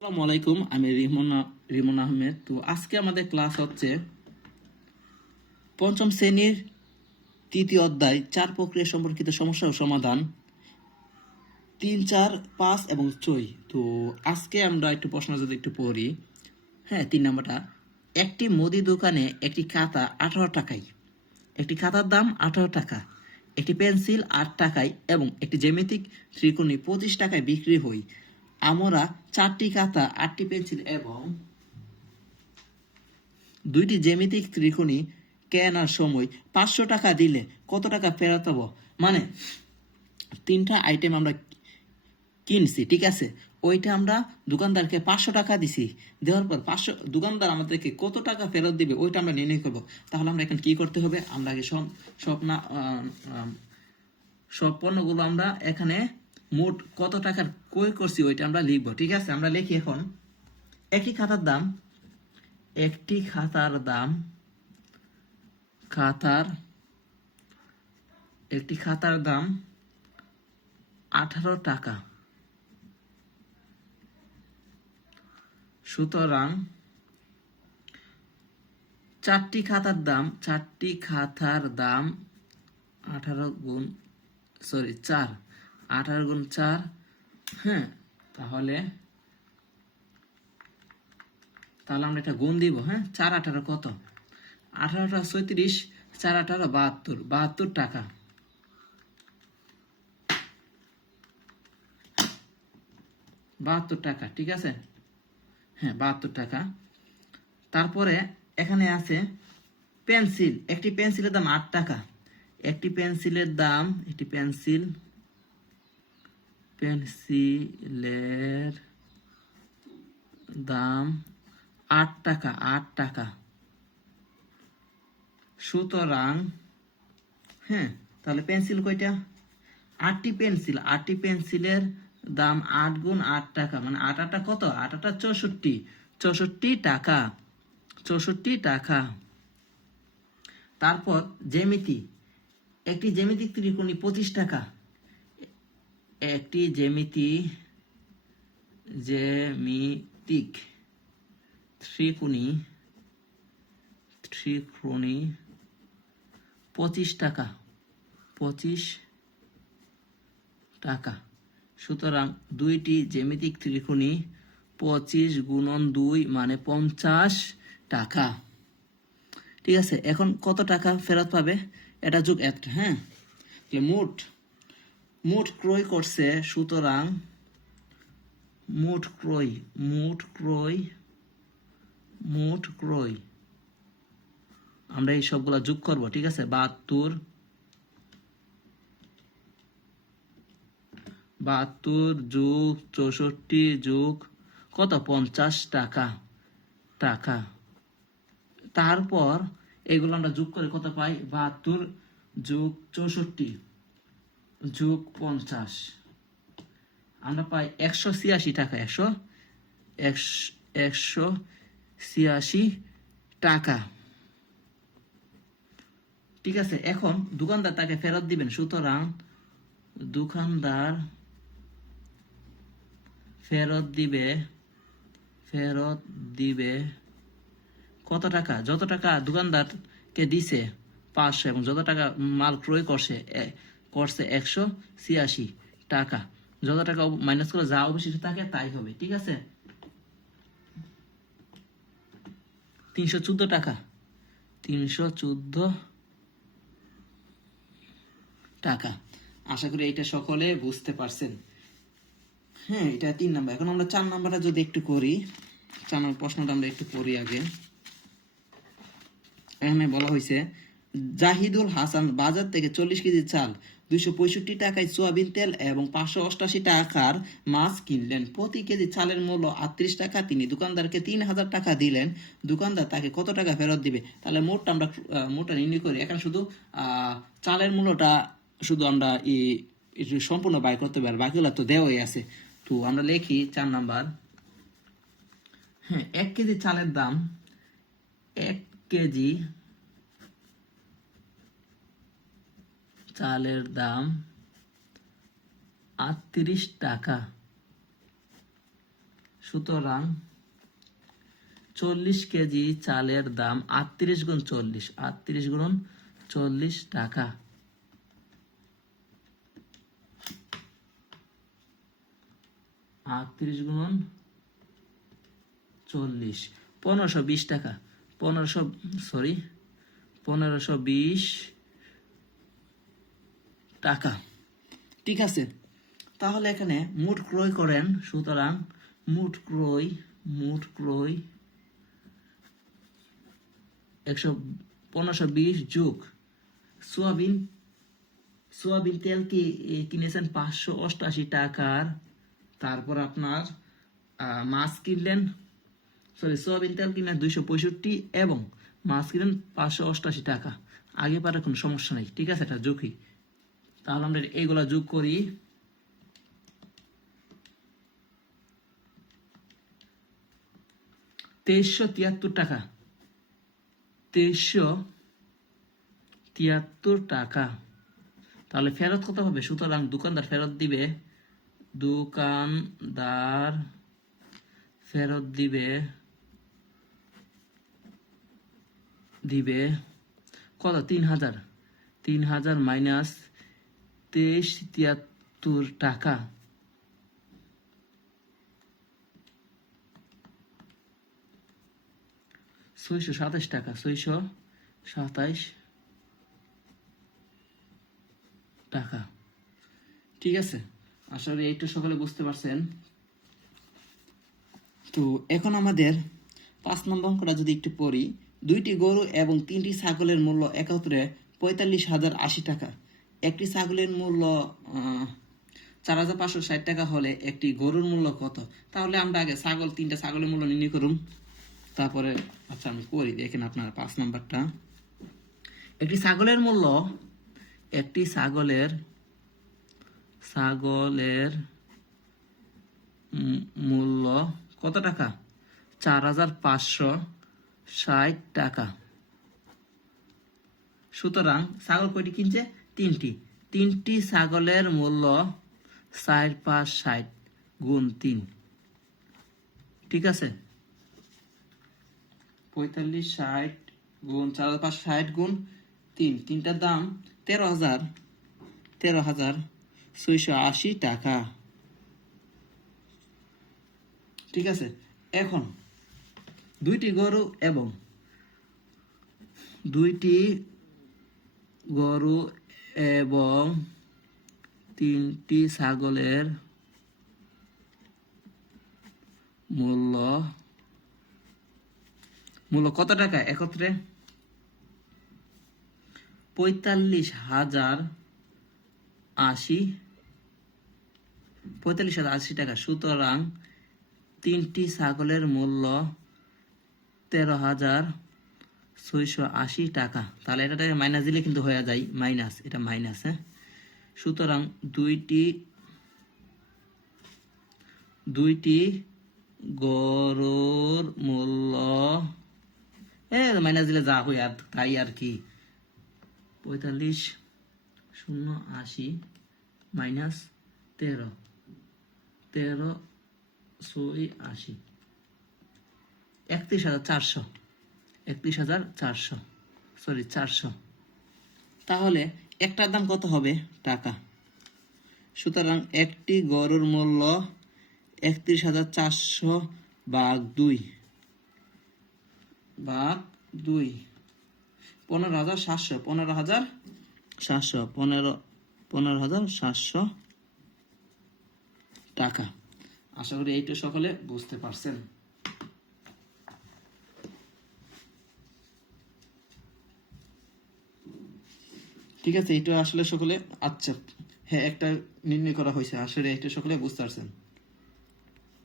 আসসালামু আলাইকুম, আমি রিমন আহমেদ। তো আজকে আমাদের ক্লাস হচ্ছে পঞ্চম শ্রেণীর তৃতীয় অধ্যায় চার প্রক্রিয়া সম্পর্কিত সমস্যা ও সমাধান 3, 4, 5 এবং 6। তো আজকে আমরা একটু প্রশ্ন যদি একটু পড়ি। হ্যাঁ, 3 নম্বরটা, একটি মুদি দোকানে একটি খাতা 18 টাকায়, একটি খাতার দাম 18 টাকা, একটি পেন্সিল 8 টাকায় এবং একটি জ্যামিতিক ত্রিকোণী 25 টাকায় বিক্রি হয়। আমরা 4টি খাতা, 8টি পেন্সিল এবং 2টি জ্যামিতিক ত্রিকোণী কেনার সময় 500 টাকা দিলে কত টাকা ফেরত পাবো? মানে 3টা আইটেম আমরা কিনছি, ঠিক আছে? ওইটা আমরা দোকানদারকে 500 টাকা দিছি। দেওয়ার পর 500 দোকানদার আমাদেরকে কত টাকা ফেরত দিবে ওইটা আমরা নির্ণয় করব। তাহলে আমরা এখন কি করতে হবে? আমরা আগে সব পণ্যগুলো আমরা এখানে মোট কত টাকার ক্রয় করছি ওইটা আমরা লিখবো, ঠিক আছে? আমরা লিখি এখন একটি খাতার দাম, একটি খাতার দাম, একটি খাতার দাম 18 টাকা। সুতরাং 4টি খাতার দাম 18 গুণ 4, 18 গুণ 4। হ্যাঁ, তাহলে আমরা এটা গুণ দিব। হ্যাঁ, 4 18 কত? 18টা 34, 4 18 72, 72 টাকা। ঠিক আছে? হ্যাঁ, 72 টাকা। তারপরে এখানে আছে পেন্সিল, একটি পেন্সিলের দাম 8 টাকা, একটি পেন্সিলের দাম 8 টাকা, 8 টাকা। সুতরাং হ্যাঁ, তাহলে পেন্সিল কয়টা? 8টি পেন্সিল, 8টি পেন্সিলের দাম 8 গুণ 8 টাকা, মানে 8 8 কত? 8 8 64, 64 টাকা, 64 টাকা। তারপর জ্যামিতি, একটি জ্যামিতিক ত্রিকোণী 25 টাকা, একটি জ্যামিতিক ত্রিকোণী 25 টাকা, 25 টাকা। সুতরাং 2টি জ্যামিতিক ত্রিকোণী 25 গুণন 2 মানে 50 টাকা, ঠিক আছে? এখন কত টাকা ফেরত পাবে? এটা যোগ একটা। হ্যাঁ, মোট ক্রয় করছে। সুতরাং মোট ক্রয় আমরা এই সবগুলা যোগ করব, ঠিক আছে? 72 যোগ 64 যোগ কত? 50 টাকা। তারপর এগুলো আমরা যোগ করে কত পাই? 72 যোগ 64 যোগ 50, আমরা পাই 186 টাকা। 186 টাকা, ঠিক আছে? এখন দোকানদার তাকে ফেরত দিবেন। সুতরাং দোকানদার ফেরত দিবে কত টাকা? যত টাকা দোকানদারকে দিছে 500 এবং যত টাকা মাল ক্রয় করছে 186 টাকা। যত টাকা মাইনাস করে যা অবশিষ্ট থাকে তাই হবে, ঠিক আছে? 314 টাকা, 314 টাকা। আশা করি এটা সকলে বুঝতে পারছেন। হ্যাঁ, এটা 3 নাম্বার। এখন আমরা 4 নাম্বারটা যদি একটু করি, 4 নম্বর প্রশ্নটা আমরা একটু পড়ি আগে। এখানে বলা হয়েছে জাহিদুল হাসান বাজার থেকে 40 কেজি চাল, 265 টাকায় সোয়াবিন তেল এবং 588 টাকার মাছ কিনলেন। প্রতি কেজি চালের মূল্য 38 টাকা। তিনি দোকানদারকে 3000 টাকা দিলেন। দোকানদার তাকে কত টাকা ফেরত দিবে? তাহলে মোটটা নির্ণয় করি। এখানে শুধু চালের মূল্যটা শুধু আমরা সম্পূর্ণ বাই করতে পারি, বাকিগুলো তো দেওয়াই আছে। তো আমরা লিখি 4 নাম্বার। হ্যাঁ, 1 কেজি চালের দাম, 1 কেজি চালের দাম 38 টাকা। সুতরাং 40 কেজি চালের দাম 38 গুণ 40, 38 গুণ 40 টাকা। 38 গুণ 40, 1520 টাকা। 1520 টাকা। ঠিক আছে, তাহলে এখানে মোট ক্রয় করেন, সুতরাং মোট ক্রয় 1520 যোগ সোয়াবিন তেল কিনেছেন 588 টাকার, তারপর আপনার মাছ কিনলেন, সোয়াবিন তেল কিনলেন 265 এবং মাছ কিনলেন 588 টাকা। আগে পারে কোনো সমস্যা নেই, ঠিক আছে, এটা যোগই। তাহলে আমরা এইগুলা যোগ করি। 2373 টাকা, 2373 টাকা। তাহলে ফেরত কত হবে? সুতরাং দোকানদার ফেরত দিবে কত? 3000 মাইনাস 2373 টাকা, 627 টাকা, 627 টাকা। ঠিক আছে, আশা করি এইটা সকালে বুঝতে পারছেন। তো এখন আমাদের 5 নম্বর অঙ্কটা যদি একটু পড়ি। 2টি গরু এবং 3টি ছাগলের মূল্য একত্রে 45,080 টাকা। একটি ছাগলের মূল্য 4,560 টাকা হলে একটি গরুর মূল্য কত? তাহলে আমরা আগে 3টা ছাগলের মূল্য নির্ণয় করুন, তারপরে আচ্ছা আমি করি, দেখেন আপনার 5 নাম্বারটা। একটি ছাগলের মূল্য কত টাকা? 4,560 টাকা। সুতরাং ছাগল কয়টি কিনছে? 3টি ছাগলের মূল্য 4,560 গুণ 3, ঠিক আছে, 4560 গুণ 4,560 গুণ 3, তিনটার দাম 13,680 টাকা। ঠিক আছে, এখন 2টি গরু এবং 3টি ছাগলের মূল্য কত টাকা একত্রে? 45,080 টাকা। সুতরাং 3টি ছাগলের মূল্য 13,680 টাকা। তাহলে এটা মাইনাস দিলে কিন্তু হয়ে যায় মাইনাস, এটা মাইনাস। হ্যাঁ, সুতরাং দুইটি গরুর মূল্য মাইনাস দিলে যা হয় আর তাই আর কি, 45,080 মাইনাস 13,680, 400। তাহলে একটার দাম কত হবে? টাকা। সুতরাং একটি গরুর মূল্য 31,400 ভাগ 2 15,700 টাকা। আশা করি এইটা সকলে বুঝতে পারছেন। ঠিক আছে, এইটা আসলে সকলে, আচ্ছা হ্যাঁ, একটা নির্ণয় করা হয়েছে, আসলে এইটা সকলে বুঝতে পারছেন।